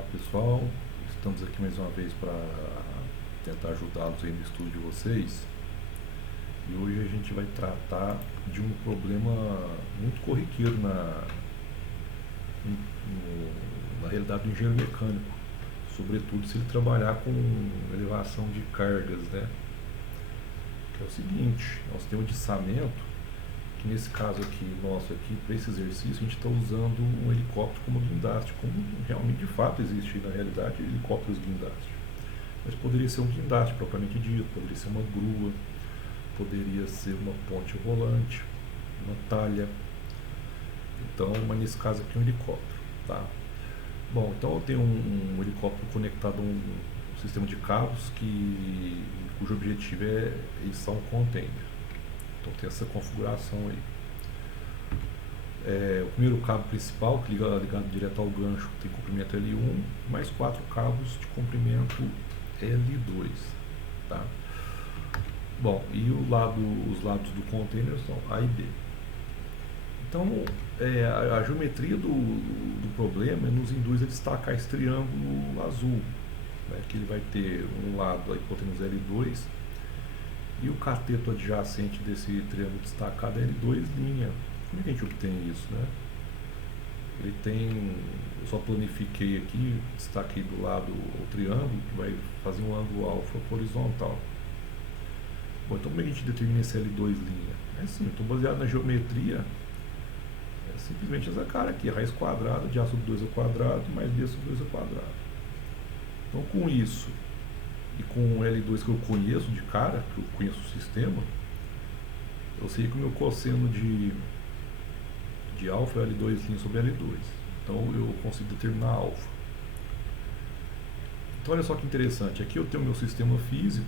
Olá pessoal, estamos aqui mais uma vez para tentar ajudá-los aí no estudo de vocês. E hoje a gente vai tratar de um problema muito corriqueiro na realidade do engenheiro mecânico, sobretudo se ele trabalhar com elevação de cargas, né? Que é o seguinte, nós temos um içamento, que nesse caso aqui, nosso aqui, para esse exercício, a gente está usando um helicóptero como guindaste, como realmente de fato existe na realidade helicópteros guindaste. Mas poderia ser um guindaste propriamente dito, poderia ser uma grua, poderia ser uma ponte rolante, uma talha. Então, mas nesse caso aqui é um helicóptero, tá? Bom, então eu tenho um helicóptero conectado a um sistema de cabos cujo objetivo é içar um container. Então tem essa configuração aí. O primeiro cabo principal, que ligado direto ao gancho, tem comprimento L1, mais 4 cabos de comprimento L2. Tá? Bom, e os lados do container são A e B. Então, a geometria do problema nos induz a destacar esse triângulo azul, né, que ele vai ter um lado a hipotenusa L2 e o cateto adjacente desse triângulo destacado é L2'. Como é que a gente obtém isso, né? Ele tem, eu só planifiquei aqui, destaquei do lado o triângulo, que vai fazer um ângulo alfa horizontal. Bom, então como é que a gente determina esse L2'? É simples, então baseado na geometria, é simplesmente essa cara aqui, raiz quadrada de A sobre 2 ao quadrado mais B sobre 2 ao quadrado. Então com isso, e com o L2 que eu conheço de cara, que eu conheço o sistema, eu sei que o meu cosseno de alfa é L2' sobre L2. Então eu consigo determinar alfa. Então olha só que interessante, aqui eu tenho o meu sistema físico,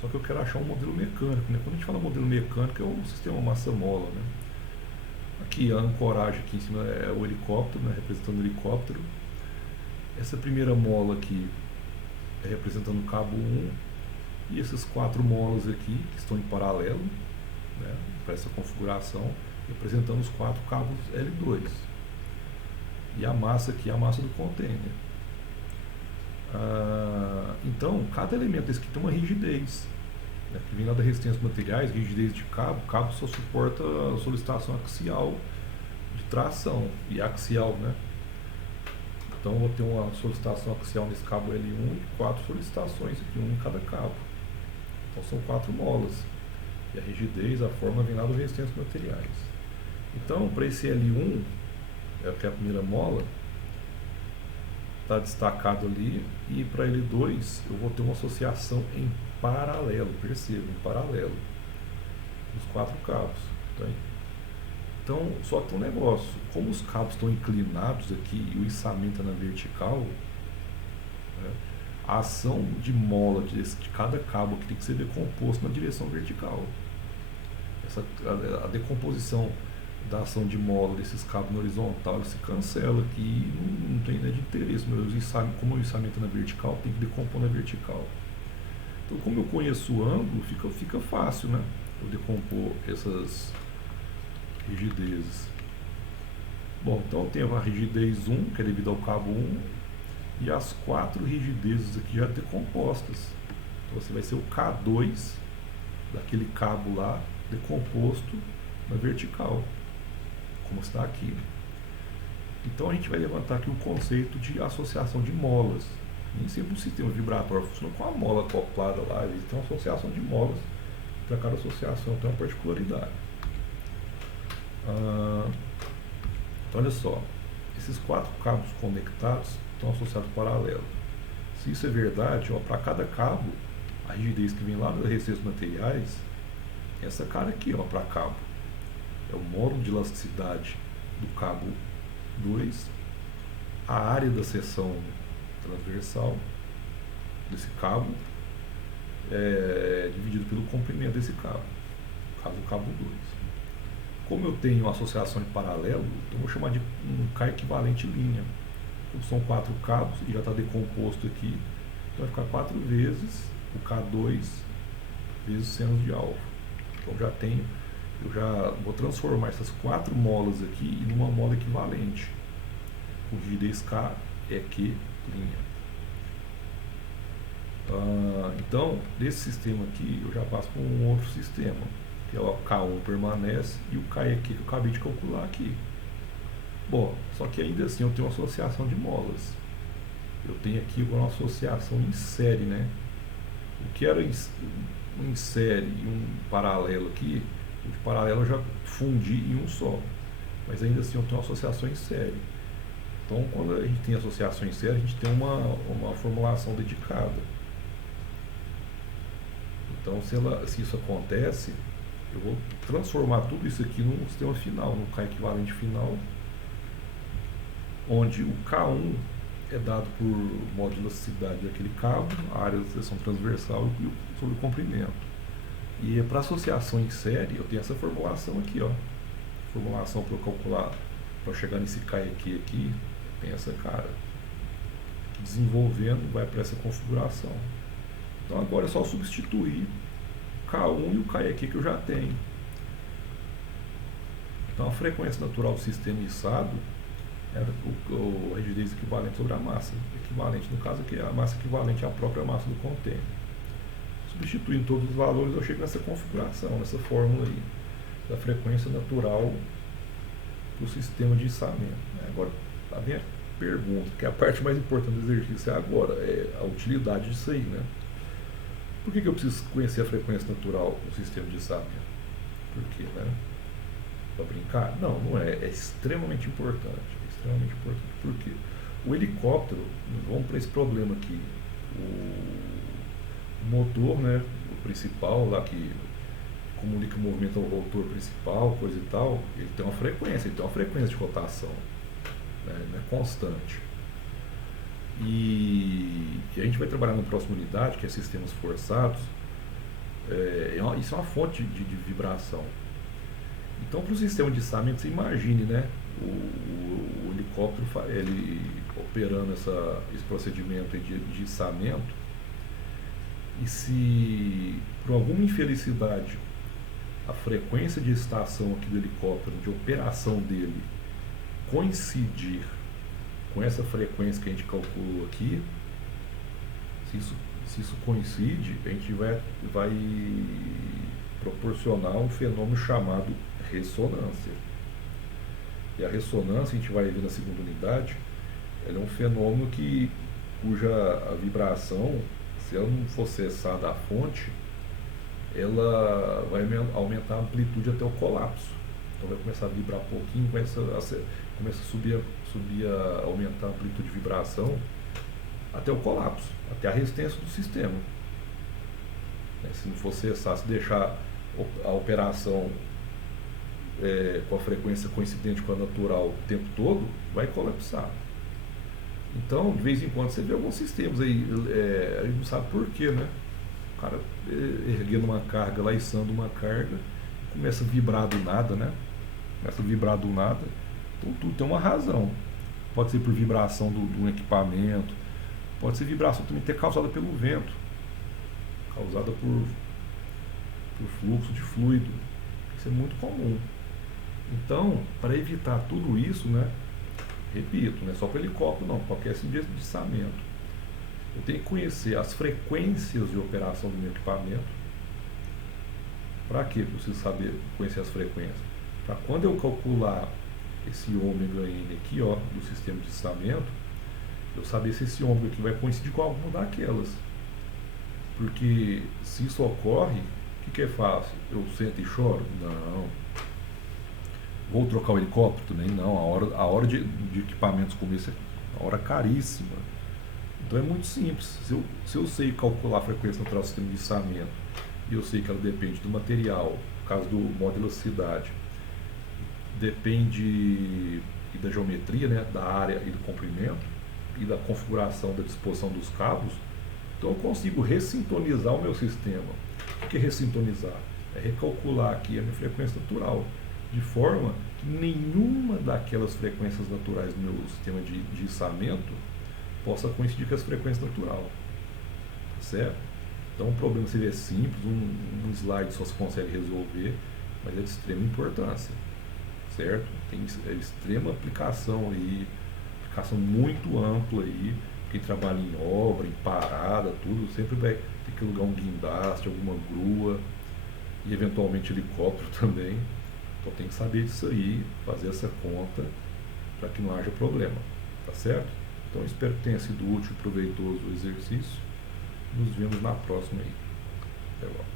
só que eu quero achar um modelo mecânico, né? Quando a gente fala modelo mecânico, é um sistema massa-mola, né? Aqui a ancoragem aqui em cima é o helicóptero, né? Representando o helicóptero. Essa primeira mola aqui é representando o cabo 1, e essas 4 molas aqui, que estão em paralelo, né, para essa configuração, representando os 4 cabos L2. E a massa aqui é a massa do container. Então, cada elemento desse aqui tem uma rigidez, né, que vem lá da resistência dos materiais, rigidez de cabo. O cabo só suporta a solicitação axial de tração, e axial, né? Então eu vou ter uma solicitação axial nesse cabo L1 e 4 solicitações aqui, um em cada cabo. Então são 4 molas. E a rigidez, a forma vem lá do resistência dos materiais. Então, para esse L1, que é a primeira mola, está destacado ali, e para L2 eu vou ter uma associação em paralelo, perceba, em paralelo, os 4 cabos. Tá? Então, só que tem um negócio, como os cabos estão inclinados aqui e o içamento é na vertical, né, a ação de mola de cada cabo aqui tem que ser decomposto na direção vertical. A decomposição da ação de mola desses cabos na horizontal se cancela aqui e não tem ideia de interesse. Como o içamento é na vertical, tem que decompor na vertical. Então, como eu conheço o ângulo, fica fácil, né, eu decompor essas rigidezes. Bom, então eu tenho a rigidez 1, que é devido ao cabo 1, e as 4 rigidezes aqui já decompostas. Então você vai ser o K2 daquele cabo lá decomposto na vertical, como está aqui. Então a gente vai levantar aqui o conceito de associação de molas. Nem sempre o sistema vibratório funciona com a mola acoplada lá, ele tem uma associação de molas, para cada associação tem uma particularidade. Então olha só, esses 4 cabos conectados estão associados paralelo. Se isso é verdade, para cada cabo, a rigidez que vem lá da resistência dos materiais, essa cara aqui, para cabo, é o módulo de elasticidade do cabo 2, a área da seção transversal desse cabo é dividido pelo comprimento desse cabo, no caso o cabo 2. Como eu tenho associação em paralelo, então eu vou chamar de um K equivalente linha. Então são 4 cabos e já está decomposto aqui, então vai ficar 4 vezes o K2 vezes seno de alfa. Então eu já vou transformar essas 4 molas aqui em uma mola equivalente. Com rigidez K é Q linha. Então, desse sistema aqui, eu já passo para um outro sistema, que é o K1 permanece e o K aqui que eu acabei de calcular aqui. Bom, só que ainda assim eu tenho uma associação de molas. Eu tenho aqui uma associação em série, né? O que era em série e um paralelo aqui, o de paralelo eu já fundi em um só. Mas ainda assim eu tenho uma associação em série. Então, quando a gente tem associação em série, a gente tem uma formulação dedicada. Então, se isso acontece, eu vou transformar tudo isso aqui num sistema final, num K equivalente final, onde o K1 é dado por modularidade daquele cabo, a área de seção transversal sobre o comprimento. E para associação em série, eu tenho essa formulação aqui, ó. Formulação para eu calcular, para chegar nesse K aqui, tem essa cara. Desenvolvendo, vai para essa configuração. Então agora é só substituir o K1 e o K aqui que eu já tenho. Então a frequência natural do sistema içado é a rigidez equivalente sobre a massa. Equivalente, no caso aqui, é a massa equivalente à própria massa do contêiner. Substituindo todos os valores, eu chego nessa configuração, nessa fórmula aí, da frequência natural do sistema de içamento. Agora, a minha pergunta, que é a parte mais importante do exercício agora, é a utilidade disso aí, né? Por que eu preciso conhecer a frequência natural do sistema de içamento? Por quê, né? Para brincar? Não, não é. É extremamente importante. É extremamente importante. Por quê? O helicóptero, vamos para esse problema aqui. O motor, né, o principal, lá que comunica o movimento ao rotor principal, coisa e tal, ele tem uma frequência de rotação, né, não é constante. E a gente vai trabalhar na próxima unidade, que é sistemas forçados. Isso é uma fonte de vibração. Então, para o sistema de içamento, você imagine, né, o helicóptero ele operando esse procedimento de içamento, e se por alguma infelicidade a frequência de estação aqui do helicóptero, de operação dele, coincidir com essa frequência que a gente calculou aqui, se isso coincide, a gente vai proporcionar um fenômeno chamado ressonância. E a ressonância, a gente vai ver na segunda unidade, ela é um fenômeno cuja a vibração, se ela não for cessada à fonte, ela vai aumentar a amplitude até o colapso. Então vai começar a vibrar pouquinho, começa a aumentar a amplitude de vibração até o colapso, até a resistência do sistema. Se não for cessar, se deixar a operação com a frequência coincidente com a natural o tempo todo, vai colapsar. Então, de vez em quando, você vê alguns sistemas aí, a gente não sabe por quê, né? O cara erguendo uma carga, lá içando uma carga, começa a vibrar do nada, né? Começa a vibrar do nada. Então, tudo tem uma razão. Pode ser por vibração do equipamento, pode ser vibração também ter causada pelo vento, causada por fluxo de fluido. Isso é muito comum. Então, para evitar tudo isso, né? Repito, não é só para helicóptero, não, qualquer sistema de içamento. Eu tenho que conhecer as frequências de operação do meu equipamento. Para quê? Eu preciso conhecer as frequências. Para quando eu calcular esse ômega N aqui, ó, do sistema de içamento, eu saber se esse ômega aqui vai coincidir com alguma daquelas. Porque se isso ocorre, o que é fácil? Eu sento e choro? Não. Vou trocar o helicóptero também? Não. A hora de equipamentos como esse é uma hora caríssima. Então é muito simples. Se eu sei calcular a frequência natural do sistema de içamento, e eu sei que ela depende do material, no caso do módulo elasticidade, depende da geometria, né, da área e do comprimento, e da configuração da disposição dos cabos, então eu consigo ressintonizar o meu sistema. O que é ressintonizar? É recalcular aqui a minha frequência natural, de forma que nenhuma daquelas frequências naturais do meu sistema de içamento possa coincidir com as frequências natural. Tá certo? Então o problema seria simples, um slide só se consegue resolver, mas é de extrema importância. Certo? Tem extrema aplicação aí, aplicação muito ampla aí, quem trabalha em obra, em parada, tudo, sempre vai ter que alugar um guindaste, alguma grua e eventualmente helicóptero também. Então tem que saber disso aí, fazer essa conta para que não haja problema, tá certo? Então espero que tenha sido útil e proveitoso o exercício. Nos vemos na próxima aí. Até logo.